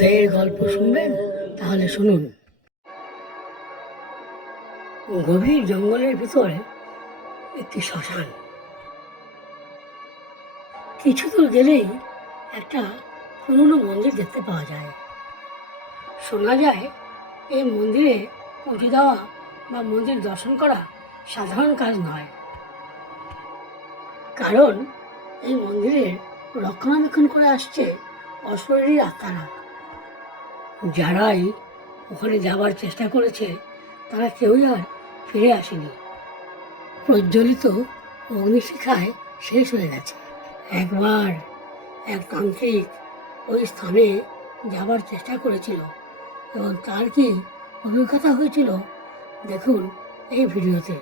ভূতের গল্প শুনবেন? তাহলে শুনুন। গভীর জঙ্গলের ভিতরে একটি শ্মশান। কিছু দূর গেলেই একটা পুরনো মন্দির দেখতে পাওয়া যায়। শোনা যায় এই মন্দিরে পুজো দেওয়া বা মন্দির দর্শন করা সাধারণ কাজ নয়, কারণ এই মন্দিরের রক্ষণাবেক্ষণ করে আসছে অশরীরী আত্মারা। যারাই ওখানে যাবার চেষ্টা করেছে তারা কেউই আর ফিরে আসেনি। প্রজ্বলিত অগ্নিশিখায় শেষ হয়ে গেছে। একবার এক তান্ত্রিক ওই স্থানে যাবার চেষ্টা করেছিল এবং তার কি অভিজ্ঞতা হয়েছিল দেখুন এই ভিডিওতে।